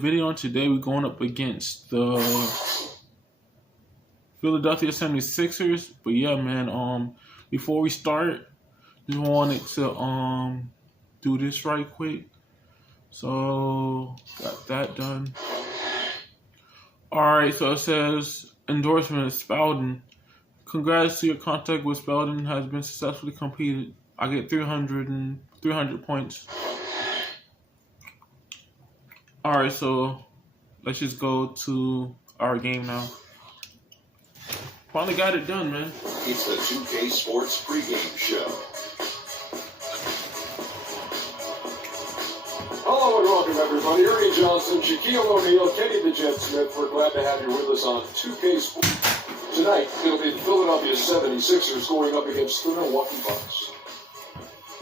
video on today. We're going up against the Philadelphia 76ers. But yeah, man, before we start, just wanted to do this right quick. So got that done. Alright, so it says endorsement Spalding. Congrats to your contact with Spalding has been successfully completed. I get 300 points. Alright, so let's just go to our game now. Finally got it done, man. It's the 2K Sports pregame show. Hello and welcome, everybody. Ernie Johnson, Shaquille O'Neal, Kenny the Jet Smith. We're glad to have you with us on 2K Sports. Tonight, it'll be the Philadelphia 76ers going up against the Milwaukee Bucks.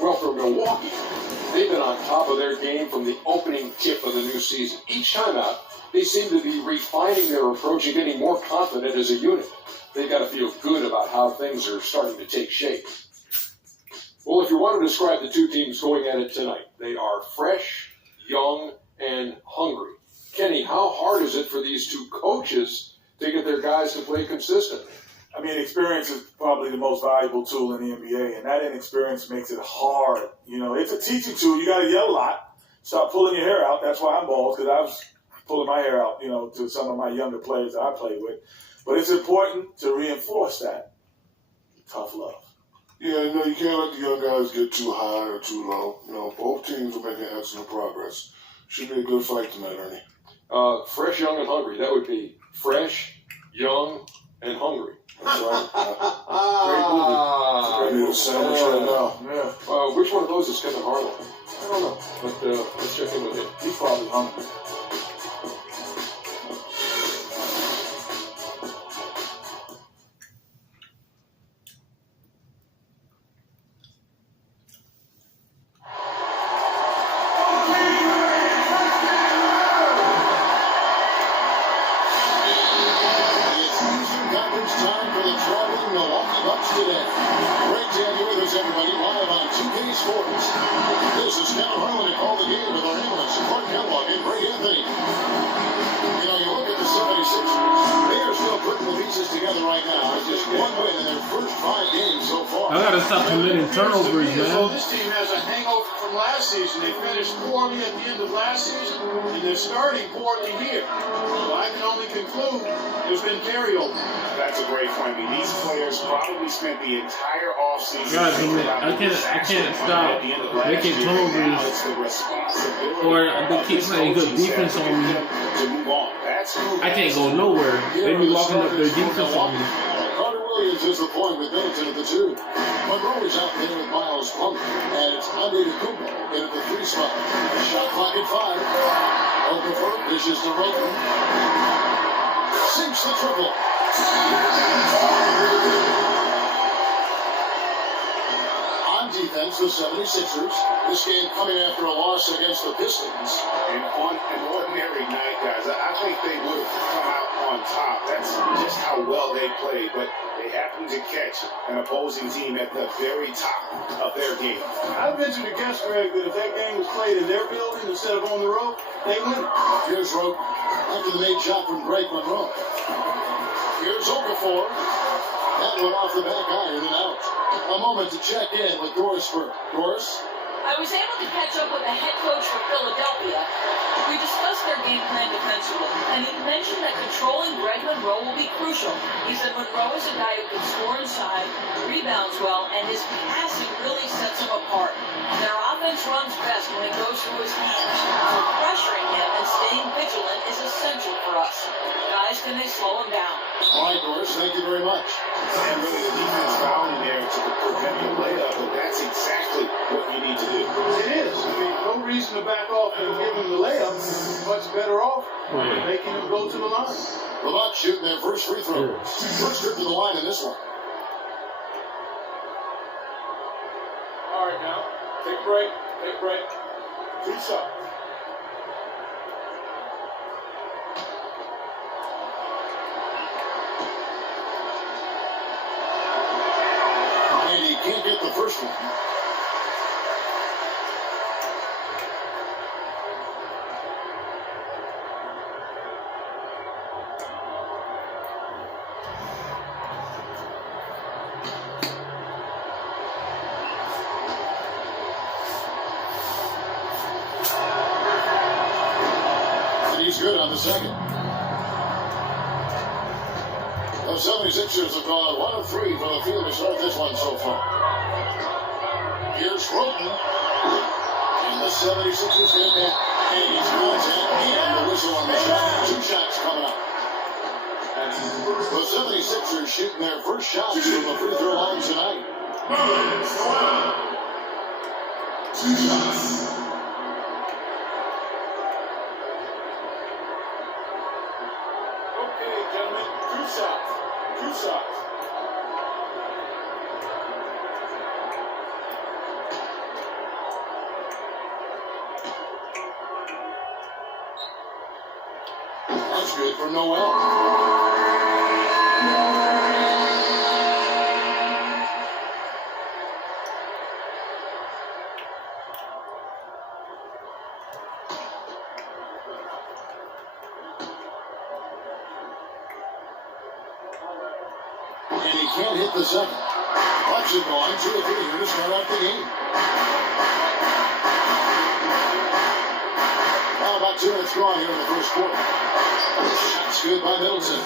Well, for Milwaukee, they've been on top of their game from the opening tip of the new season. Each time out, they seem to be refining their approach and getting more confident as a unit. They've got to feel good about how things are starting to take shape. Well, if you want to describe the two teams going at it tonight, they are fresh, young, and hungry. Kenny, how hard is it for these two coaches to get their guys to play consistently? I mean, experience is probably the most valuable tool in the NBA, and that inexperience makes it hard. You know, it's a teaching tool. You got to yell a lot. Start pulling your hair out. That's why I'm bald, because I was pulling my hair out, you know, to some of my younger players that I played with. But it's important to reinforce that. Tough love. Yeah, you know, you can't let the young guys get too high or too low. You know, both teams are making excellent progress. Should be a good fight tonight, Ernie. Fresh, young, and hungry. That would be fresh, young, and hungry. That's right. Great movie. It's a great I need movie. a sandwich right now. Yeah. Which one of those is Kevin Harlan? I don't know, but let's check in with him. He's probably hungry. I gotta stop committing turnovers, man. So this team has a hangover from last season. They finished poorly at the end of last season, and they're starting poorly here. So I can only conclude there's been carryover. That's a great point. I mean, these players probably spent the entire offseason. Guys, I can't stop making turnovers, or they keep playing good defense on me. I can't go nowhere. They be locking up their defense on me. Williams is the point with Middleton at the 2. Monroe is out there with Miles Plummer, and it's Antetokounmpo in at the 3 spot. Shot clock at 5. Okafor dishes to Roten. Sinks the triple. On defense, the 76ers. This game coming after a loss against the Pistons. And on an ordinary night, guys, I think they would have come out on top. That's just how well they played, but they happened to catch an opposing team at the very top of their game. I venture to guess, Greg, that if that game was played in their building instead of on the road, they win. Here's Roten after the made shot from Greg Monroe. Here's Okafor. That one off the back iron and out. A moment to check in with Doris Burke. Doris? I was able to catch up with the head coach for Philadelphia. We discussed their game plan defensively, and he mentioned that controlling Greg Monroe will be crucial. He said Monroe is a guy who can score inside, rebounds well, and his passing really sets him apart. Their offense runs best when it goes through his hands, so pressuring him and staying vigilant is essential for us. Guys, can they slow him down? All right, Doris, thank you very much. And really, the defense fouling there to prevent the layup, but that's exactly what you need to do. It is. I mean, no reason to back off and give him the layup. Much better off making him go to the line. The Bucks shooting their first free throw. First trip to the line in this one. All right, now, take a break. Take a break. 2 shots. And he can't get the first one. he's good on the second. The 76ers have gone 1 of 3 for the field to start this one so far. Here's Roten. And the 76ers get that. And he's contact and the whistle on the shot. 2 shots coming up. The 76ers shooting their first shots from the free throw line tonight. 2 shots. Okay, gentlemen, 2 shots. 2 shots. That's good for Noel. And he can't hit the second. Watch it go on 2 or 3 here to start out the game. Now about 2 minutes gone here in the first quarter. Shot's good by Middleton.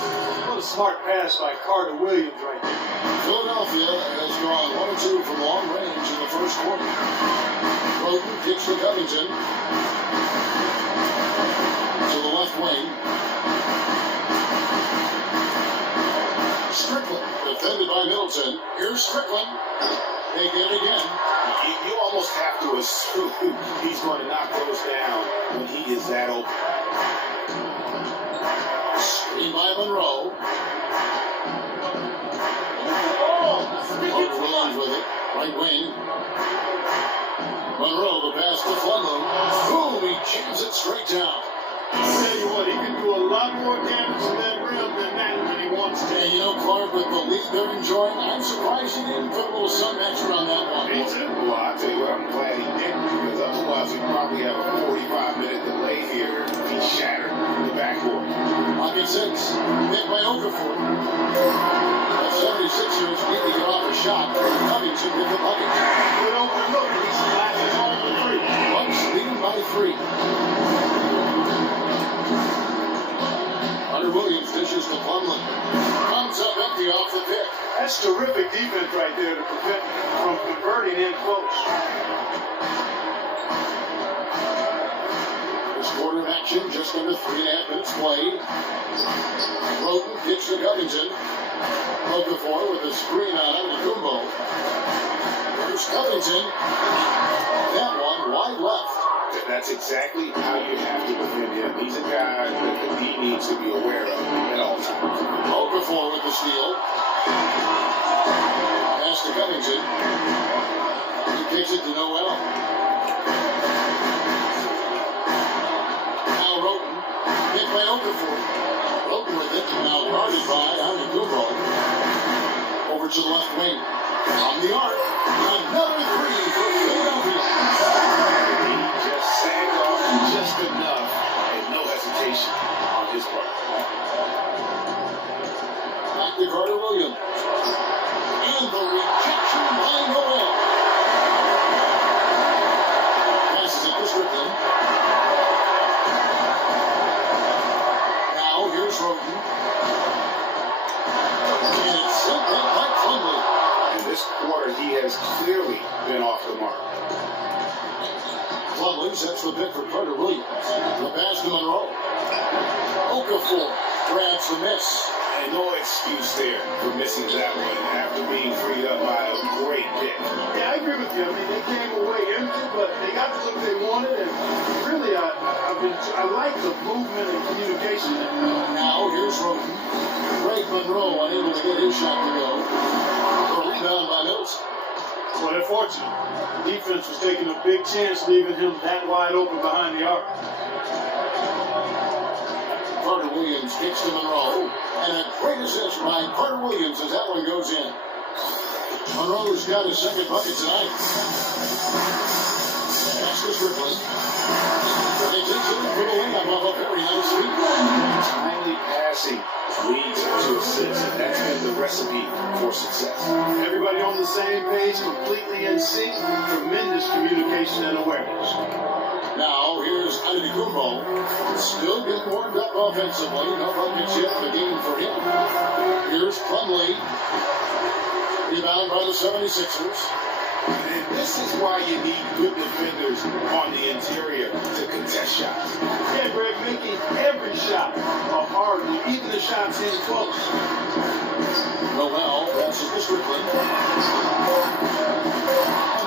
What a smart pass by Carter Williams right there. Philadelphia has gone 1 or 2 from long range in the first quarter. Roten kicks to Covington. To the left wing. Strickland, defended by Middleton. Here's Strickland. They get it again. You almost have to assume he's going to knock those down when he is that open. Screen by Monroe. Williams with it. Right wing. Monroe, the pass to Flumlo. Boom, he jams it straight down. I'll tell you what, he can do a lot more damage to that rim than that when he wants to. And you know, Clark, with the lead they're enjoying, I'm surprised he didn't put a little sun extra on that one. Me too. Well, I'll tell you what, I'm glad he didn't, because otherwise we'd probably have a 45-minute delay here if he shattered the backboard. Pocket 6, hit by Okafor. The 76ers need to get off a shot. Covington with the bucket. Good open look, he's latching on for 3. Bucks leading by 3. Hunter Williams dishes to Plumlee. Comes up empty off the pick. That's terrific defense right there to prevent from converting in close. This quarter of action, just under 3.5 minutes played. Roten kicks to Covington. Okafor with a screen on Kumbo. Here's Covington. That one wide left. That's exactly how you have to defend him. He's a guy that the D needs to be aware of at all times. Okafor with the steal. Pass to Covington. He kicks it to Noel. Now Roten. Hit by Okafor. Roten with it. Now guarded by Kumbo. Over to the left wing. On the arc. Another 3 for Philadelphia. Sagged off just enough and no hesitation on his part. Back to Carter Williams. And the rejection by Noel. Passes it to Strickland. Now here's Roten. And it's sent back by Plumlee. In this quarter, he has clearly been off the mark. Plumlee sets the pick for Carter Williams. The pass to Monroe. Okafor grabs the miss. And no excuse there for missing that one after being freed up by a great pick. Yeah, I agree with you. I mean, they came away empty, but they got the look they wanted, and really, I like the movement and communication. Now here's Roten. Greg Monroe unable to get his shot to go. The rebound by Middleton. Well, they're fortunate. The defense was taking a big chance leaving him that wide open behind the arc. Carter Williams kicks to Monroe. And a great assist by Carter Williams as that one goes in. Monroe's got his second bucket tonight. Pass to Strickland. And he takes it in for the layup off a very nice feed. Timely passing leads to assists, and that's been the recipe for success. Everybody on the same page, completely in sync, tremendous communication and awareness. Now, here's Antetokounmpo. Still getting warmed up offensively. No buckets yet in the game for him. Here's Plumlee. Rebound by the 76ers. And this is why you need good defenders on the interior to contest shots. Yeah, Greg, making every shot a hard one, even the shots in close. Noel passes to Strickland. And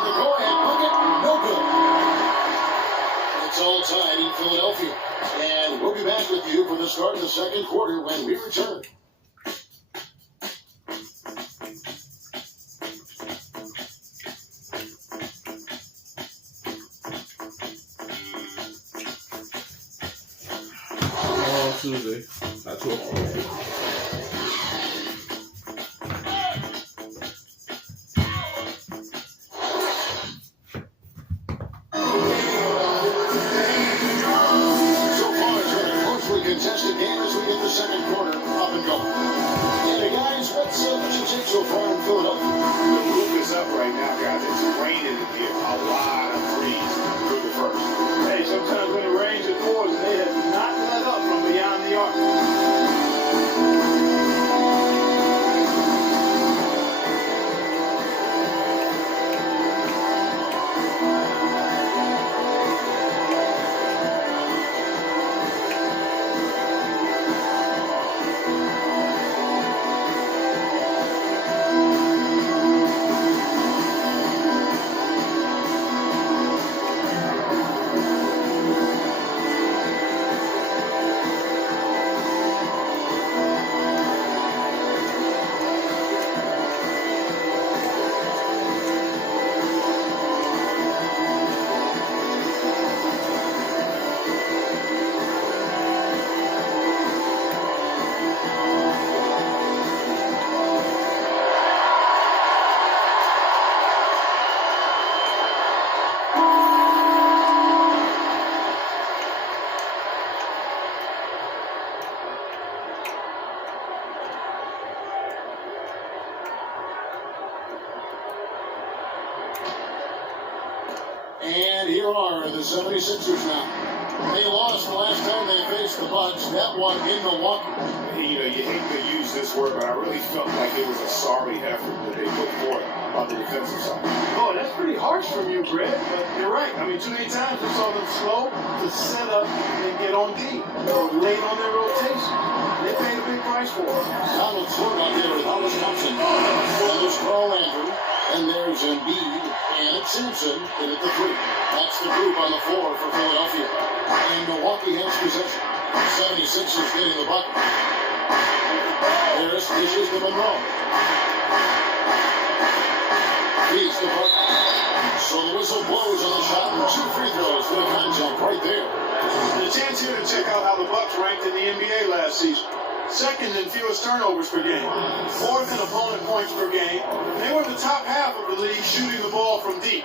the go-ahead bucket, no good. It's all tied in Philadelphia. And we'll be back with you for the start of the second quarter when we return. Tuesday. Not too long. Contested game as we get the second quarter up and going. And guys, what's you take so far in Philadelphia? The roof is up right now, guys. It's raining here. A lot of threes through the first. Hey, sometimes when it rains, it pours, and they have not let up from beyond the arc. And here are the 76ers now. They lost the last time they faced the Bucks. That one in Milwaukee. You know, you hate to use this word, but I really felt like it was a sorry effort that they put forth on the defensive side. Oh, that's pretty harsh from you, Greg, but you're right. I mean, too many times we saw them slow to set up and get on D. They were late on their rotation. They paid a big price for it. Donald Ford out there with Hollis Thompson. There's Carl Andrew. And there's Embiid and Simpson in at the three. That's the group on the floor for Philadelphia. And Milwaukee has possession. 76ers getting the bucket. Harris dishes to Monroe. He's the bucket. So the whistle blows on the shot and 2 free throws for the contact right there. And a chance here to check out how the Bucks ranked in the NBA last season. Second in fewest turnovers per game. Fourth in opponent points per game. They were in the top half of the league shooting the ball from deep.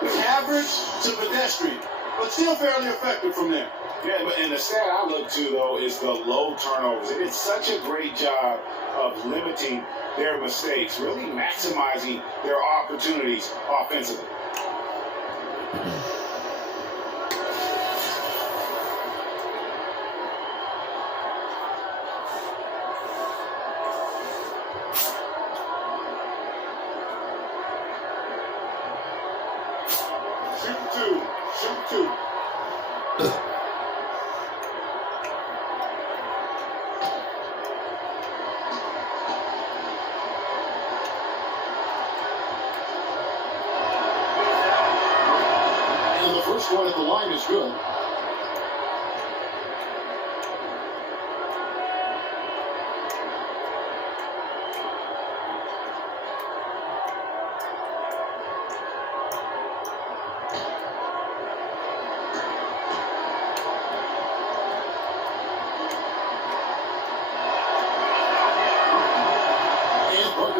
Average to pedestrian, but still fairly effective from there. Yeah, but and the stat I look to, though, is the low turnovers. It is such a great job of limiting their mistakes, really maximizing their opportunities offensively. Shoot two. And the first one at the line is good.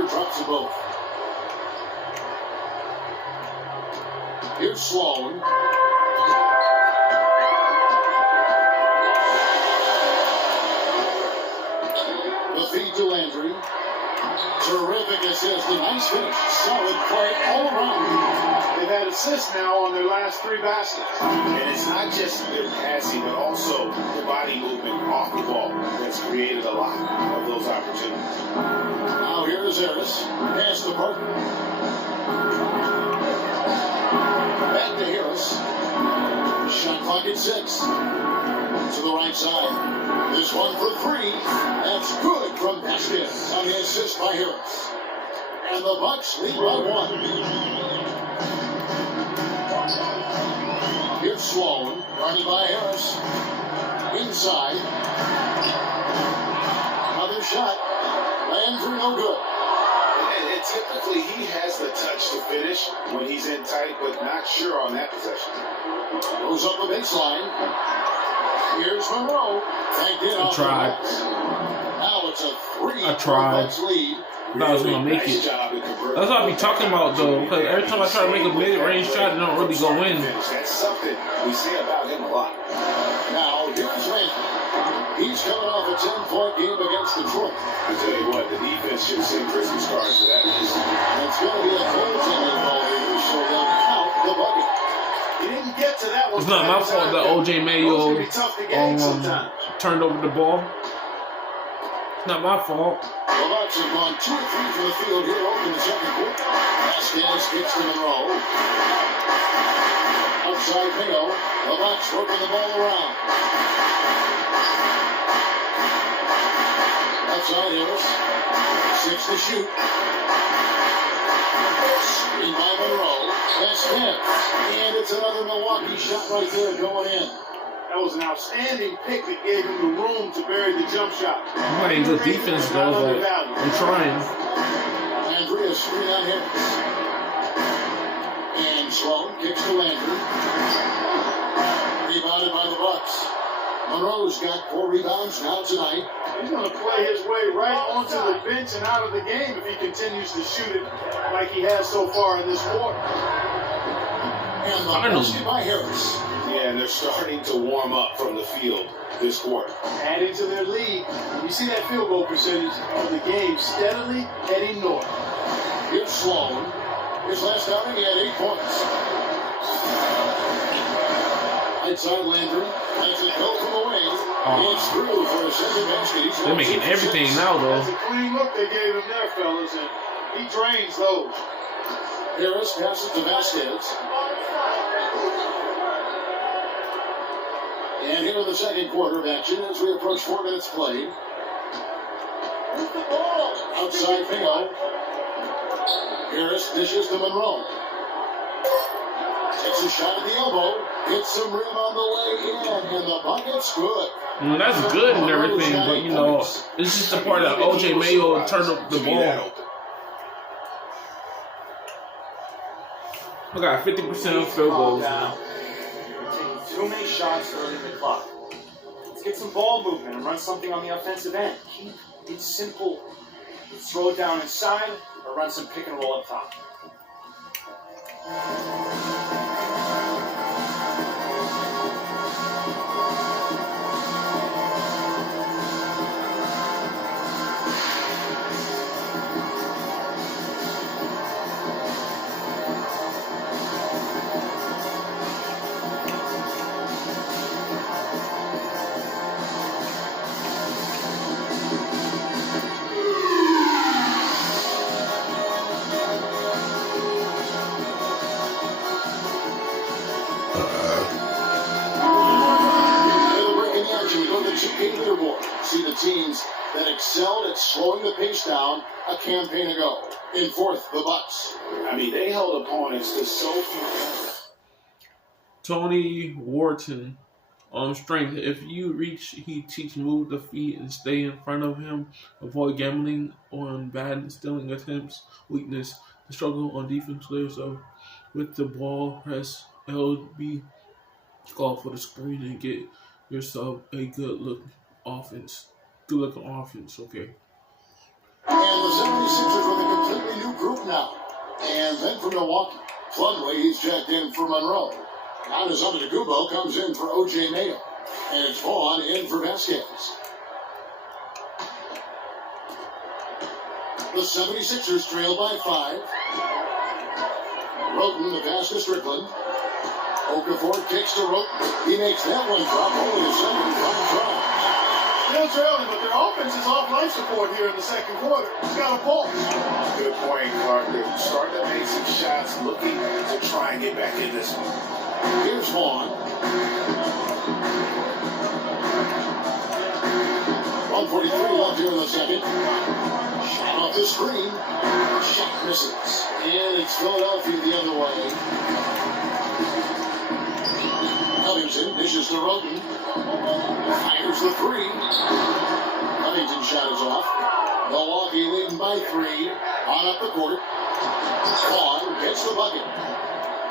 Drops them both. Here's Sloan. The feed to Landry. Terrific assist. A nice finish. Solid play all around. They've had assists now on their last 3 baskets. And it's not just their passing, but also the body movement off the ball that's created a lot of those opportunities. Now here is Harris. Pass to Parker. Back to Harris. Shot clock at 6. To the right side. This one for 3. That's good from Vasquez on the assist by Harris. And the Bucks lead by 1. Here's Sloan, guarded by Harris. Inside. Another shot. Landry no good. And typically he has the touch to finish when he's in tight, but not sure on that possession. Goes up the baseline. Here's Monroe. Tagged in off the tried. box. Now it's a 3. I tried. Bucks lead. I thought I was gonna make it. That's what I be talking about though, because every time I try to make a mid-range shot, it don't really go in. That's something we say about him a lot. Now here's Landry. He's coming off a 10-point game against Detroit. I tell you what, the defense should send Christmas cards to that. It's going to be a goaltending ball here, so they'll count the bucket. He didn't get to that one. It's not my fault that OJ Mayo turned over the ball. It's not my fault. The Bucks have gone 2 or 3 from the field here over in the second quarter. Vasquez gets to Monroe. Outside Pingo. The Bucks working the ball around. Outside Harris. 6 to shoot. Screen by Monroe. Vasquez. And it's another Milwaukee shot right there going in. That was an outstanding pick that gave him the room to bury the jump shot. I'm playing good defense though, but I'm trying. Andrea's screen on Harris. And Sloan kicks to Landry. Rebounded by the Bucks. Monroe's got 4 rebounds now tonight. He's going to play his way right onto the bench and out of the game if he continues to shoot it like he has so far in this quarter. And the basket by Harris. Yeah, and they're starting to warm up from the field this quarter. Adding to their lead, you see that field goal percentage of the game steadily heading north. Here's Sloan. His last outing, he had 8 points. Outside Landry. That's it go from the wing. It's through for a second basket. They're making everything now though. That's a clean look they gave him there, fellas, and he drains those. Harris passes to Vasquez. And here in the second quarter of action as we approach 4 minutes played. Outside Pingo. Harris dishes to Monroe. Takes a shot at the elbow. Hits some rim on the way in. And the bucket's good. That's good and everything, but you know, it's just the part that OJ Mayo turned up the ball. I got 50% of field goals now. Too many shots early in the clock. Let's get some ball movement and run something on the offensive end. Keep it simple. Throw it down inside or run some pick and roll up top. See the teams that excelled at slowing the pace down a campaign ago. In fourth, the Bucks. I mean, they held opponents to so few. Tony Wharton on strength. If you reach, he teach move the feet and stay in front of him. Avoid gambling on bad stealing attempts. Weakness. The struggle on defense players of with the ball. Press LB. Call for the screen and get yourself a good look offense. Good looking offense, okay. And the 76ers with a completely new group now. And then for Milwaukee, Plumlee, he's checked in for Monroe. Giannis Antetokounmpo comes in for OJ Mayo. And it's Vaughn in for Vasquez. The 76ers trail by 5. Roten, the pass to Strickland. Okafor kicks to Roten. He makes that one drop. Only a second try. Still trailing, but their offense is off life support here in the second quarter. It's got a pulse. Good point, Clark. They're starting to make some shots, looking to try and get back in this one. Here's Vaughn. 1:43 left here in the second. Shot off the screen. Shot misses. And it's Philadelphia the other way. Covington dishes to Roten. Fires the 3. Covington shot is off. Milwaukee leading by 3. On up the court. Vaughn gets the bucket.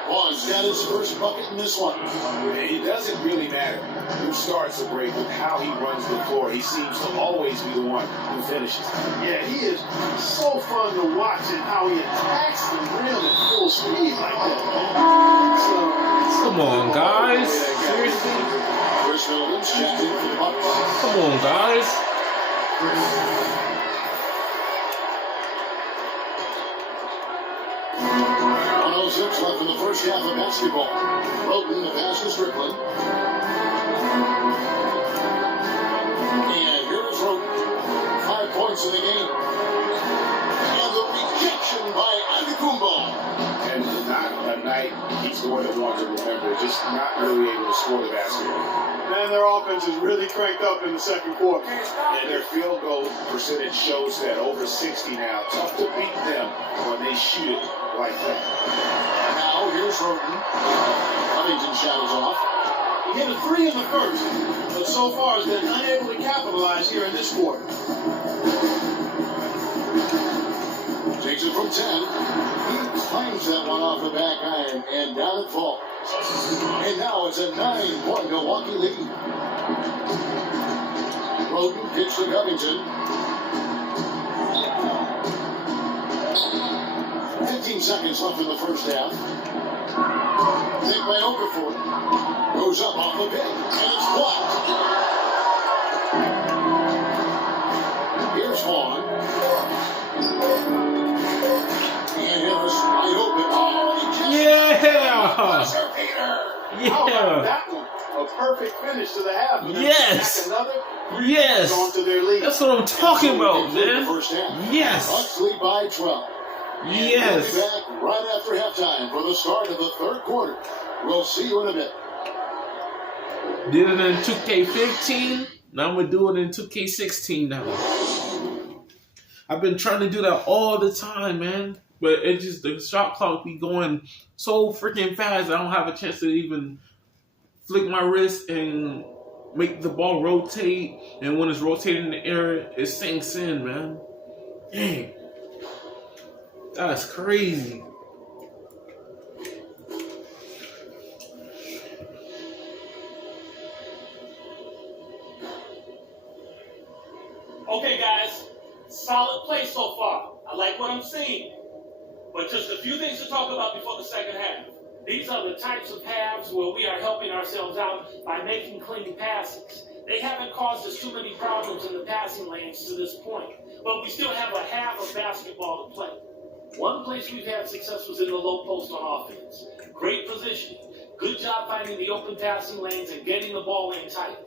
Vaughn's got his first bucket in this one. It doesn't really matter who starts the break, but how he runs the floor. He seems to always be the one who finishes. Yeah, he is so fun to watch and how he attacks the rim at full speed like that, man. Come on, guys. Seriously? Chris Middleton's checked in for the Bucks. Come on, guys. 1:06 left in the first half of basketball. Roten, the pass to Strickland. And here's Roten. 5 points in the game. And the rejection by Antetokounmpo. And not a night he's going to want to remember. Just not really able to score the basketball. Man, their offense is really cranked up in the second quarter. And their field goal percentage shows that over 60 now. Tough to beat them when they shoot it like that. Now here's Roten. Covington's shot is off. He hit a 3 in the first, but so far has been unable to capitalize here in this quarter. Takes it from 10. He claims that one off the back iron, and down it falls. And now it's a 9-point Milwaukee lead. Roten kicks to Covington. 15 seconds left in the first half. Pick by Okafor. Goes up off the pick, and it's blocked. Here's Vaughn. And Harris wide open. Oh, he just How about Yeah. that one? A perfect finish to the half. And then Yes. back another. Yes. On to their lead. That's what I'm talking about, The man. first half. Yes. Bucks lead by 12. Yes. We'll be back right after halftime for the start of the third quarter. We'll see you in a bit. Did it in 2K15. Now I'm gonna do it in 2K16 now. I've been trying to do that all the time, man. But it just, the shot clock be going so freaking fast. I don't have a chance to even flick my wrist and make the ball rotate. And when it's rotating in the air, it sinks in, man. Dang. That's crazy. Okay, guys, solid play so far. I like what I'm seeing. But just a few things to talk about before the second half. These are the types of halves where we are helping ourselves out by making clean passes. They haven't caused us too many problems in the passing lanes to this point, but we still have a half of basketball to play. One place we've had success was in the low post on offense. Great positioning. Good job finding the open passing lanes and getting the ball in tight.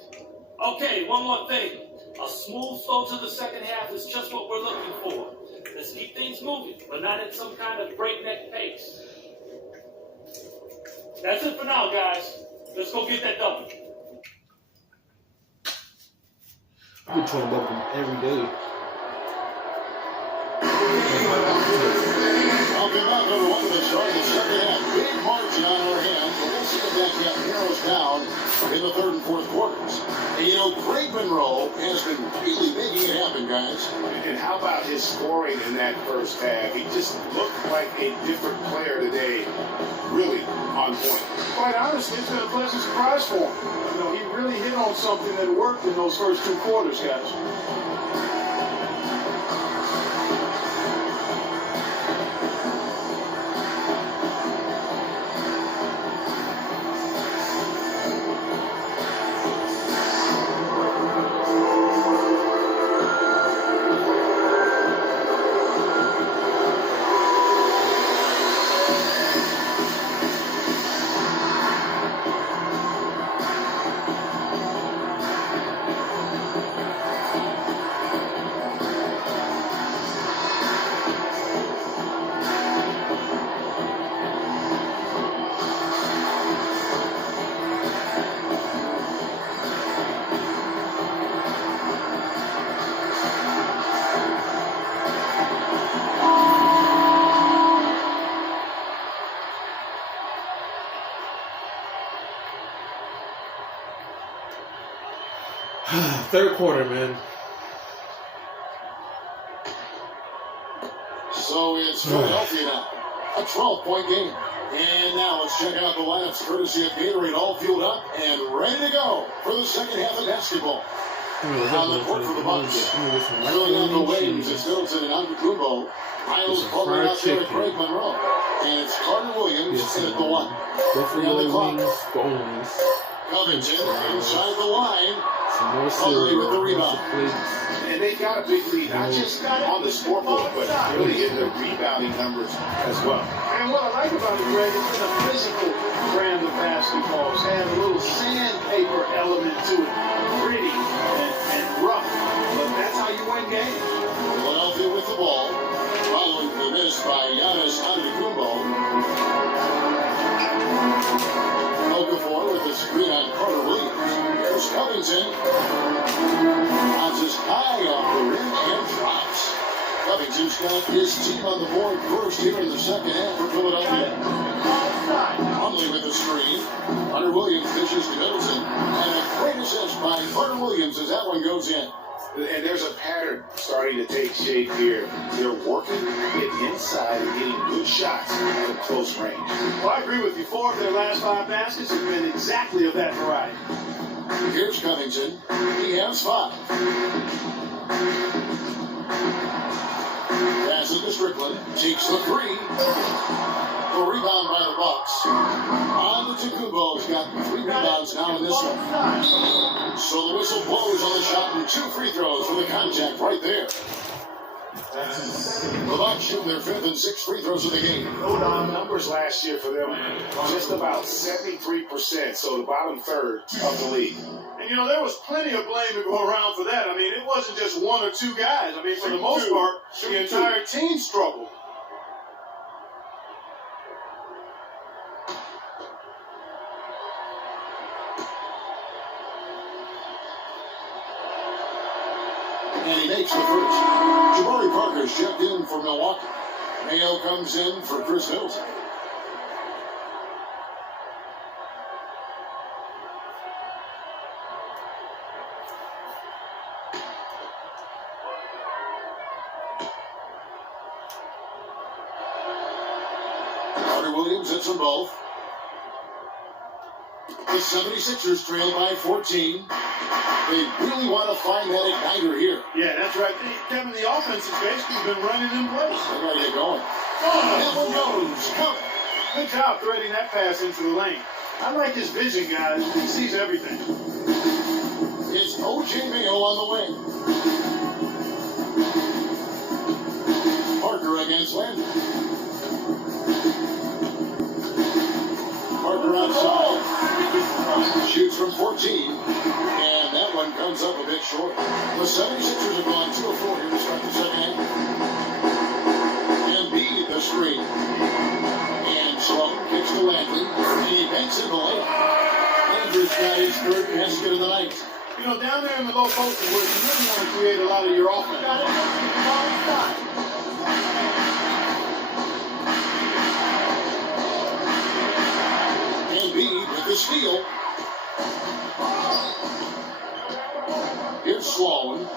Okay, one more thing. A smooth flow to the second half is just what we're looking for. Let's keep things moving, but not at some kind of breakneck pace. That's it for now, guys. Let's go get that double. I've been trying to love them every day. Welcome back, everyone, to the start of the second half. Big margin on our hands, but we'll see if that gap narrows down in the third and fourth quarters. And you know, Greg Monroe has been really making it happen, guys. And how about his scoring in that first half? He just looked like a different player today. Really on point. Quite honestly, it's been a pleasant surprise for him. You know, he really hit on something that worked in those first 2 quarters, guys. third quarter, man. So it's Philadelphia now. A 12-point game. And now let's check out the lineups courtesy of Gatorade, all fueled up and ready to go for the second half of basketball. On the court for the Bucks. Filling out the wings, it's Middleton and Antetokounmpo. Miles Butler out there with Craig Monroe. And it's Carter Williams in at the one. Three on the clock. Covington inside the line. Buckley with the rebound. And they got a big lead, not just on the scoreboard, but really in the rebounding numbers as well. And what I like about it, Greg, it's been a physical brand of basketball. It's had a little sandpaper element to it. Pretty and rough. But that's how you win games. Philadelphia with the ball. Following the miss by Giannis Antetokounmpo. Okafor with the screen on Carter Williams. Here's Covington. Bounces high off the rim and drops. Covington's got his team on the board first here in the second half for Philadelphia. Conley with the screen. Carter Williams dishes to Middleton. And a great assist by Carter Williams as that one goes in. And there's a pattern starting to take shape here. They're working it inside and getting good shots at close range. Well, I agree with you. 4 of their last 5 baskets have been exactly of that variety. Here's Covington. He has 5. Passes to Strickland. Takes the 3. The rebound by the Bucks. Antetokounmpo's got 3 rebounds now in this one. So the whistle blows on the shot and 2 free throws for the contact right there. The Bucks shooting their 5th and 6th free throws of the game. Numbers last year for them, just about 73%, so the bottom third of the league. And, you know, there was plenty of blame to go around for that. I mean, it wasn't just 1 or 2 guys. I mean, for the most part, the entire team struggled. And he makes the first. Jabari Parker's checked in for Milwaukee. Mayo comes in for Chris Middleton. Carter Williams hits them both. The 76ers trail by 14. They really want to find that igniter here. Yeah, that's right. Kevin, the offense has basically been running in place. They got to get going. Neville Jones coming. Good job threading that pass into the lane. I like his vision, guys. He sees everything. It's O.J. Mayo on the wing. Parker against Landry. Parker outside. Shoots from 14. And that one comes up a bit short. The 76ers have gone 2 of 4 here to start the second half. Embiid the screen. And Sloan kicks to Landry. And he banks in the lane. Landry's got his 3rd basket of the night. You know, down there in the low post is where you really want to create a lot of your offense. Embiid with the steal. Here's Sloan.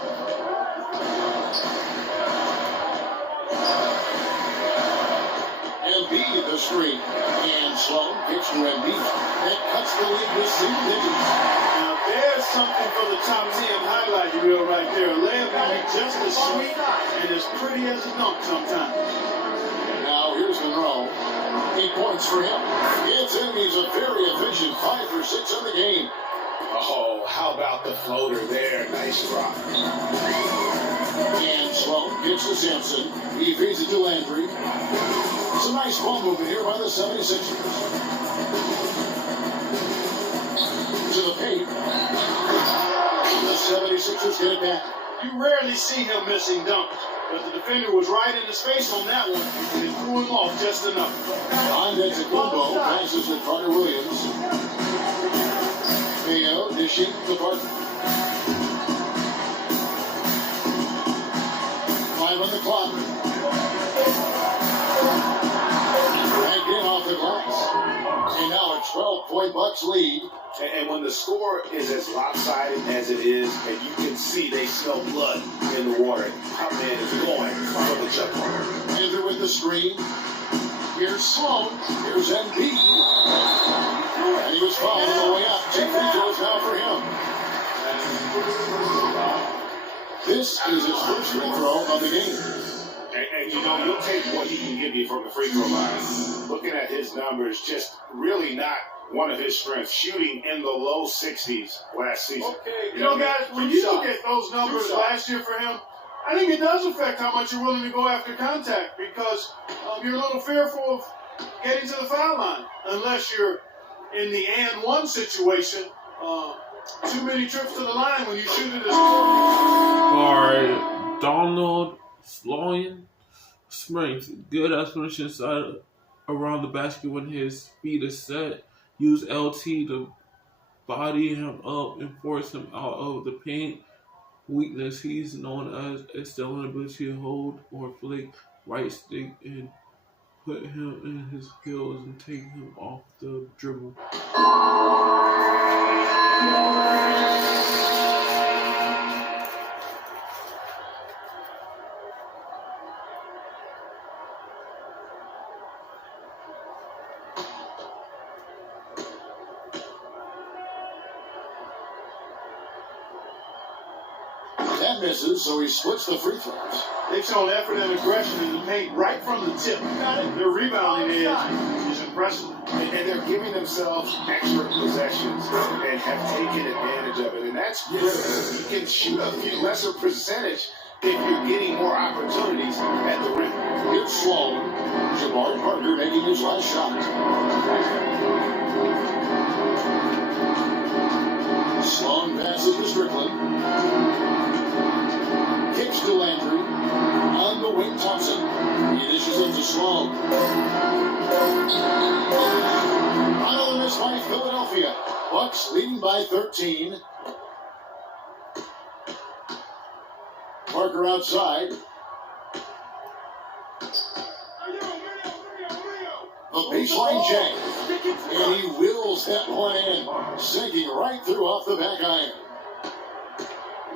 Embiid the screen. And Sloan kicks to Embiid. That cuts the lead with single digits. Now, there's something for the top 10 highlight reel right there. A layup can be just as sweet and as pretty as a dunk sometimes. Now, here's Monroe. 8 points for him. It's in. He's a very efficient 5 for 6 in the game. Oh, how about the floater there? Nice drop. And Sloan gets to Sampson. He feeds it to Landry. It's a nice ball movement here by the 76ers. To the paint. The 76ers get it back. You rarely see him missing dunkers, but the defender was right in his face on that one, and it threw him off just enough. Antetokounmpo passes to Carter Williams. Mayo dishing to Parker. 5 on the clock. Again off the glass. And now a 12-point Bucks lead. And when the score is as lopsided as it is, and you can see they smell blood in the water, our man is going for the jump ball. Panther with the screen. Here's Sloan. Here's Embiid. And he was fouled on the way up. 2 free throws now for him. This is his first free throw of the game. And you know, you'll take what he can give you from the free throw line. Looking at his numbers, just really not one of his strengths. Shooting in the low 60s last season. Okay, you know, guys, when you look at those numbers last year for him, I think it does affect how much you're willing to go after contact because you're a little fearful of getting to the foul line unless you're in the and one situation. Too many trips to the line when you shoot it as Or Donald Sloan Springs, good at finishing inside around the basket when his feet is set. Use LT to body him up and force him out of the paint. Weakness, he's known as a still inability to hold or flick right stick and put him in his heels and take him off the dribble. That misses, so he splits the free throws. they've shown effort and aggression in the paint right from the tip. Their rebounding edge is impressive. And they're giving themselves extra possessions and have taken advantage of it. And that's critical. You can shoot a few lesser percentage if you're getting more opportunities at the rim. Here's Sloan. Jabari Parker making his last shot. Sloan passes to Strickland. Kicks to Landry. On the wing, Thompson. He dishes it to Sloan. Another miss by Philadelphia. Bucks leading by 13. Parker outside. The baseline jack. And he wills that one in. Sinking right through off the back iron.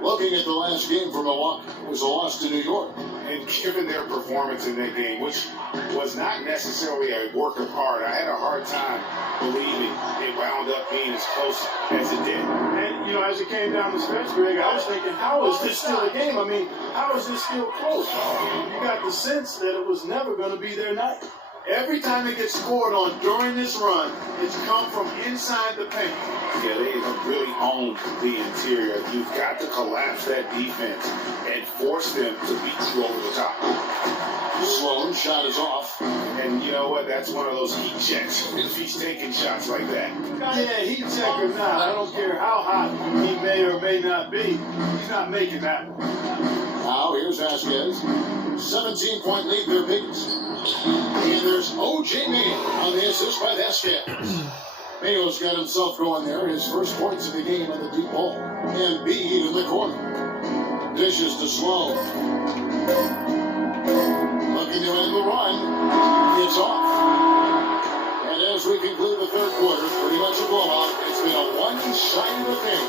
Looking at the last game for Milwaukee, it was a loss to New York. And given their performance in that game, which was not necessarily a work of art, I had a hard time believing it wound up being as close as it did. And, you know, as it came down the stretch, Greg, I was thinking, how is this still a game? I mean, how is this still close? You got the sense that it was never going to be their night. Every time it gets scored on during this run, it's come from inside the paint. Yeah, they have really owned the interior. You've got to collapse that defense and force them to beat you over the top. Sloan shot is off. And you know what? That's one of those heat checks. If he's taking shots like that. Yeah, heat check or not, I don't care how hot he may or may not be. He's not making that one. Now here's Vasquez. 17-point lead, their biggest. And there's O.J. Mayo on the assist by Vasquez. Mayo's got himself going there. His first points of the game on the deep ball. And Embiid in the corner. Dishes to Sloan. Looking to end the run. It's off. And as we conclude the third quarter, pretty much a blowout. It's been a one-sided affair.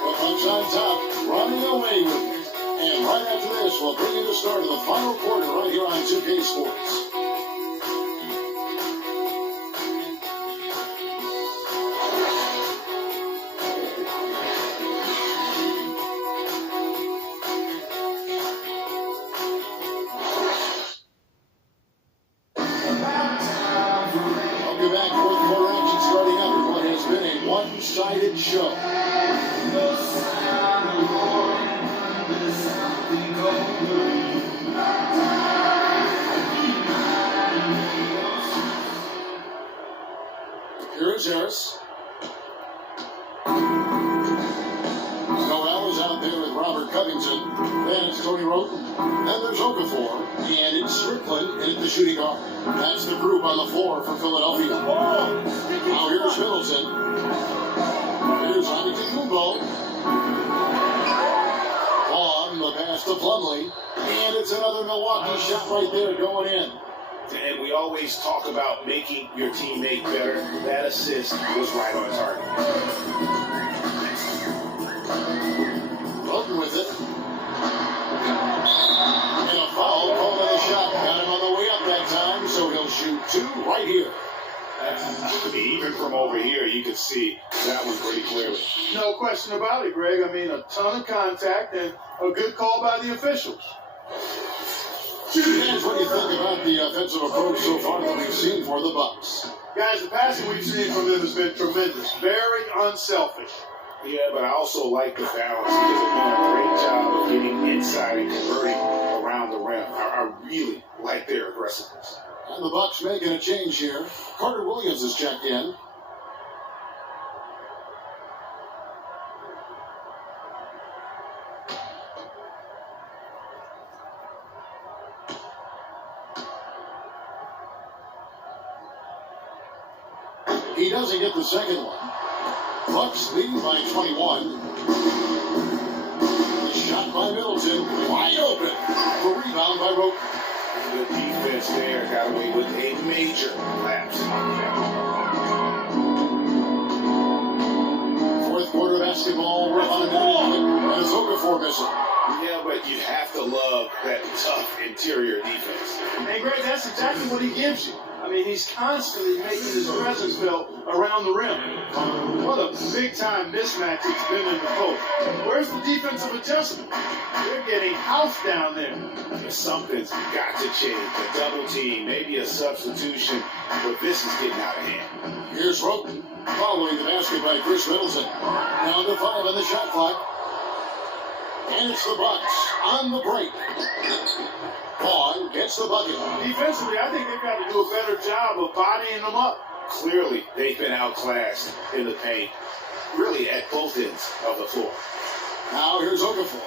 The Bucks on top, running away with it. And right after this, we'll bring you the start of the final quarter right here on 2K Sports. Welcome back. Fourth quarter action starting up with what has been a one-sided show. Here's Harris. Noel is out there with Robert Covington. Then it's Tony Roten. Then there's Okafor. And it's Strickland in the shooting guard. That's the group on the floor for Philadelphia. Now here's Middleton. Here's Antetokounmpo. On the pass to Plumlee. And it's another Milwaukee shot right there going in. And we always talk about making your teammate better. That assist was right on target. Logan with it. And a foul called on the shot. Got him on the way up that time, so he'll shoot 2 right here. Even from over here, you could see that one pretty clearly. No question about it, Greg. I mean, a ton of contact and a good call by the officials. Fans, what do you think about the offensive approach so far that we've seen for the Bucks? Guys, the passing we've seen from them has been tremendous. Very unselfish. Yeah, but I also like the balance because they're doing a great job of getting inside and converting around the rim. I really like their aggressiveness. And the Bucks making a change here. Carter Williams is checked in. He doesn't get the second one. Bucks leading by 21. The shot by Middleton, wide open. The rebound by Roten. The defense there got away with a major lapse. Fourth quarter basketball, we're on and it's Okafor missing. Yeah, but you have to love that tough interior defense. And Greg, that's exactly what he gives you. I mean, he's constantly making his presence felt around the rim. What a big-time mismatch it's been in the post. Where's the defensive adjustment? They're getting housed down there. Something's got to change. A double team, maybe a substitution, but this is getting out of hand. Here's Roten, following the basket by Chris Middleton. Down to 5 on the shot clock. And it's the Bucks on the break. Vaughn gets the bucket. Defensively, I think they've got to do a better job of bodying them up. Clearly, they've been outclassed in the paint, really at both ends of the floor. Now here's Okafor.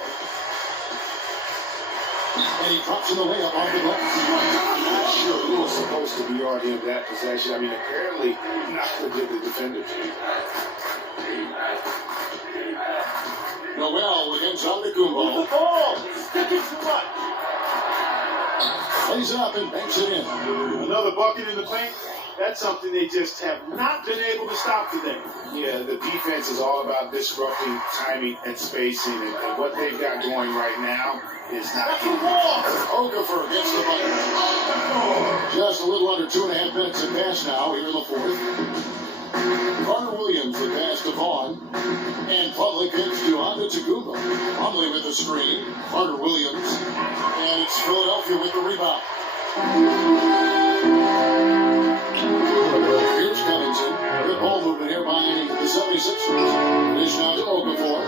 And he drops in the layup off the glass. I'm not sure who was supposed to be on him that possession. I mean, apparently not the defenders. Noel against Antetokounmpo. The ball! Sticking too much. Plays it up and banks it in. Another bucket in the paint. That's something they just have not been able to stop today. Yeah, the defense is all about disrupting timing and spacing, and what they've got going right now is not getting Okafor gets the bucket. Just a little under 2.5 minutes to pass now here in the fourth. Carter Williams with pass to Vaughn. And public pitch to Antetokounmpo. Plumlee with the screen. Carter Williams. And it's Philadelphia with the rebound. Here's Covington. Good ball movement here by the 76ers. Dish now to Okafor.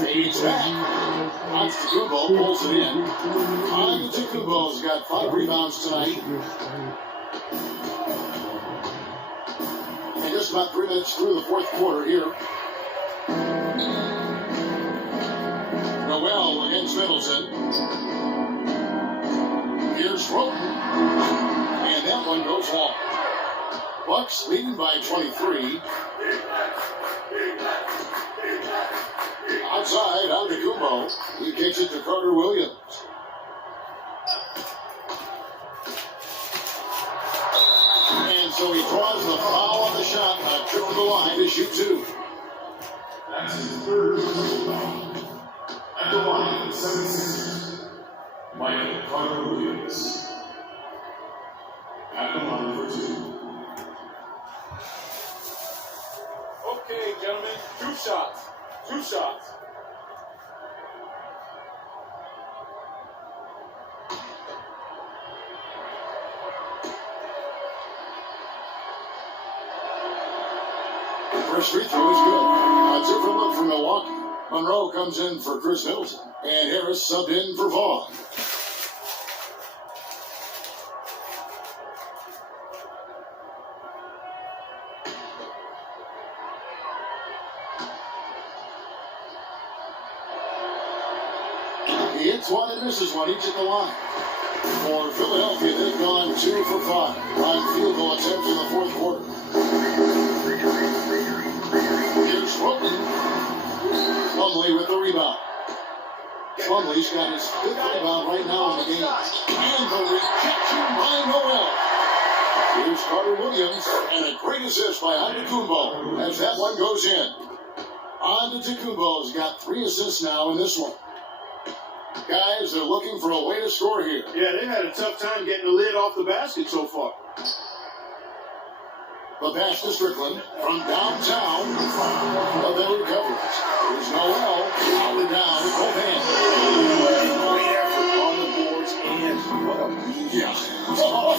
Fades back. Antetokounmpo pulls it in. Antetokounmpo's got 5 rebounds tonight. And just about 3 minutes through the fourth quarter here. Noel against Middleton. Here's Roten. And that one goes long. Bucks leading by 23. Outside, Antetokounmpo. He kicks it to Carter Williams. And so he draws the foul on the shot. A trip to the line to shoot 2. That's his third foul. At the line, 76ers. Michael Carter Williams. At the line for 2. Okay, gentlemen, 2 shots. 2 shots. First free throw is good. A different look from Milwaukee. Monroe comes in for Chris Middleton. And Harris subbed in for Vaughn. He hits one and misses one each at the line. For Philadelphia, they've gone 2 for 5 on field goal attempts in the fourth quarter. Here's Roten. Plumlee with the rebound. Plumlee's got his fifth rebound right now in the game. And the rejection by Noel. Here's Carter Williams, and a great assist by Antetokounmpo as that one goes in. Antetokounmpo's got 3 assists now in this one. Guys are looking for a way to score here. Yeah, they've had a tough time getting the lid off the basket so far. The pass to Strickland from downtown. But they recover it. Here's Noel. Pounded down. Both hands. Great effort on the boards, and what a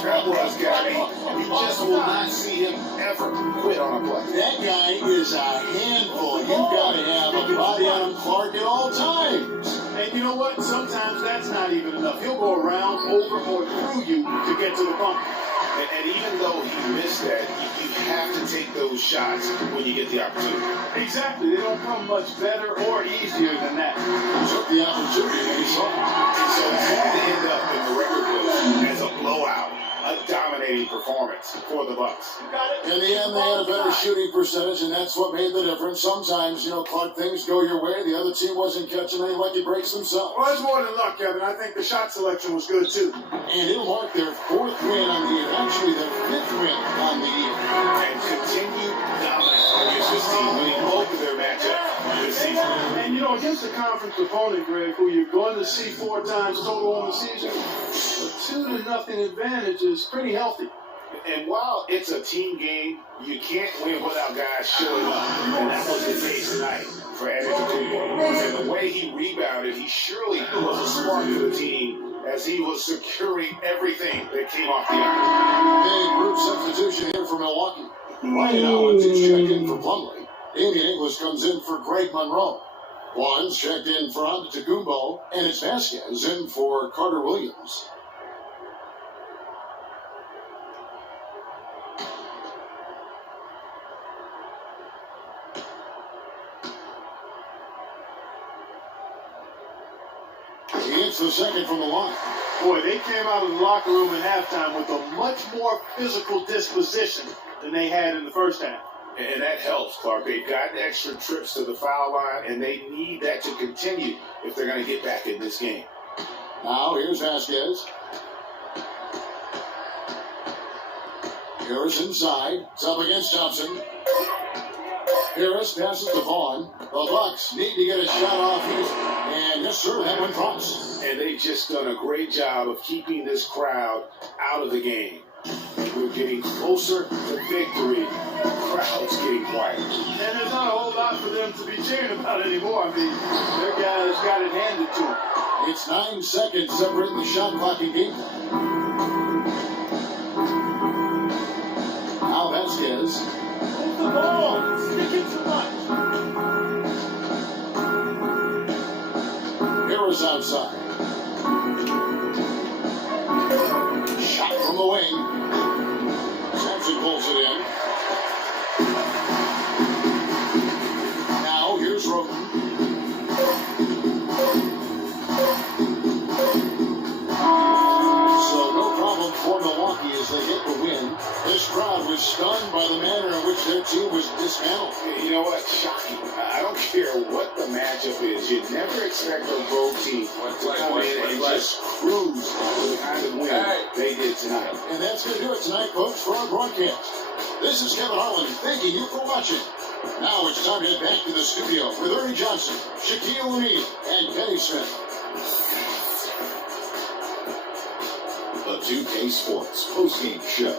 that was, Gabby. You just will not see him ever quit on a play. That guy is a handful. You've got to have a body on him, Clark, at all times. And you know what? Sometimes that's not even enough. He'll go around, over, or through you to get to the bucket. And even though he missed that, you have to take those shots when you get the opportunity. Exactly. They don't come much better or easier than that. He took the opportunity and he saw it. And so it's going to end up in the record books as a blowout, a dominating performance for the Bucks. In the end, they had a better shooting percentage, and that's what made the difference. Sometimes, Clark, things go your way. The other team wasn't catching any lucky breaks themselves. Well, it's more than luck, Kevin. I think the shot selection was good, too. And it'll mark their 4th win on the year. Actually, their 5th win on the year. And continued dominance against this team, winning both of their matchups this season. And, against a conference opponent, Greg, who you're going to see 4 times total on the season, a 2-0 advantage is pretty healthy. And while it's a team game, you can't win without guys showing up. And that was the case tonight for Antetokounmpo. And the way he rebounded, he surely was a spark to the team as he was securing everything that came off the iron. Big group substitution here for Milwaukee. Ryan Owens is checked in for Plumlee. Damian Inglis comes in for Greg Monroe. Juan's checked in for Antetokounmpo, and it's Vasquez in for Carter Williams. It's the second from the line. Boy, they came out of the locker room at halftime with a much more physical disposition than they had in the first half. And that helps, Clark. They've gotten extra trips to the foul line, and they need that to continue if they're going to get back in this game. Now, here's Vasquez. Harris inside. It's up against Thompson. Harris passes to Vaughn. The Bucks need to get a shot off here. And yes, sir, that one drops. And they've just done a great job of keeping this crowd out of the game. We're getting closer to victory. The crowd's getting quiet. And there's not a whole lot for them to be cheering about anymore. I mean, their guys got it handed to them. It's 9 seconds separating the shot clock and game time. Now Vasquez. Move the ball. Stick it too much. Harris outside. Shot from the wing. Sampson pulls it in. Now here's Roden. So no problem for Milwaukee as they get the win. This crowd was stunned by the manner in which their team was dismantled. You know what? Shocking. I don't care what the matchup is. You never expect a road team to come in and just cruise with the kind of win they did tonight. And that's going to do it tonight, folks, for our broadcast. This is Kevin Harlan thanking you for watching. Now it's time to head back to the studio with Ernie Johnson, Shaquille O'Neal, and Kenny Smith. The 2K Sports postgame show.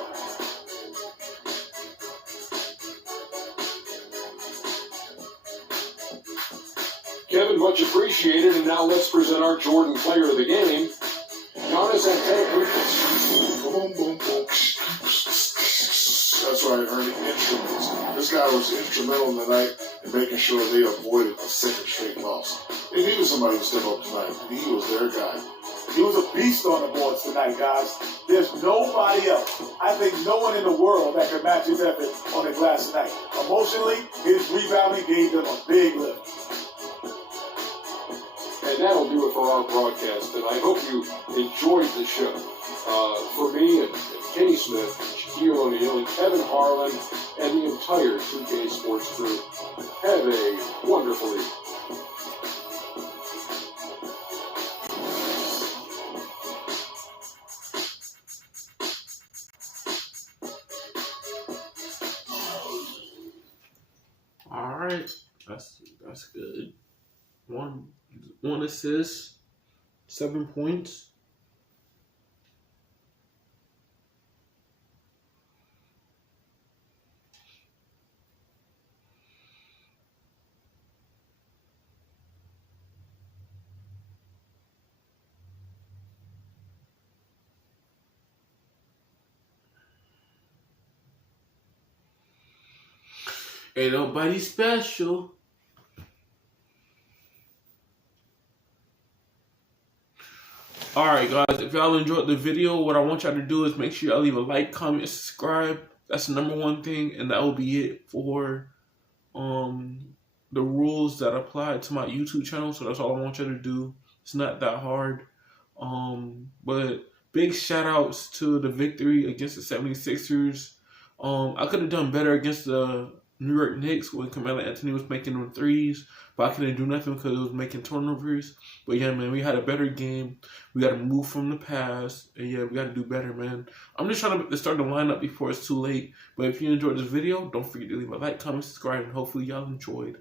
Kevin, much appreciated. And now let's present our Jordan player of the game, Giannis Antetokounmpo. Boom, boom, boom. That's right, Ernie. Instruments. This guy was instrumental tonight in making sure they avoided a second straight loss. They needed somebody to step up tonight, and he was their guy. He was a beast on the boards tonight, guys. There's nobody else. I think no one in the world that could match his effort on the glass tonight. Emotionally, his rebounding gave them a big lift. And that'll do it for our broadcast. And I hope you enjoyed the show. For me and Kenny Smith, Shaquille O'Neal, and Kevin Harlan, and the entire 2K Sports crew, have a wonderful evening. right. That's good. One assist, 7 points. Ain't nobody special. Alright guys, if y'all enjoyed the video, what I want y'all to do is make sure y'all leave a like, comment, subscribe. That's the number one thing, and that will be it for the rules that apply to my YouTube channel. So that's all I want y'all to do. It's not that hard. But big shout outs to the victory against the 76ers. I could have done better against the New York Knicks when Carmelo Anthony was making them threes, but I couldn't do nothing because it was making turnovers. But yeah, man, we had a better game. We got to move from the past, and yeah, we got to do better, man. I'm just trying to start the lineup before it's too late. But if you enjoyed this video, don't forget to leave a like, comment, subscribe, and hopefully y'all enjoyed.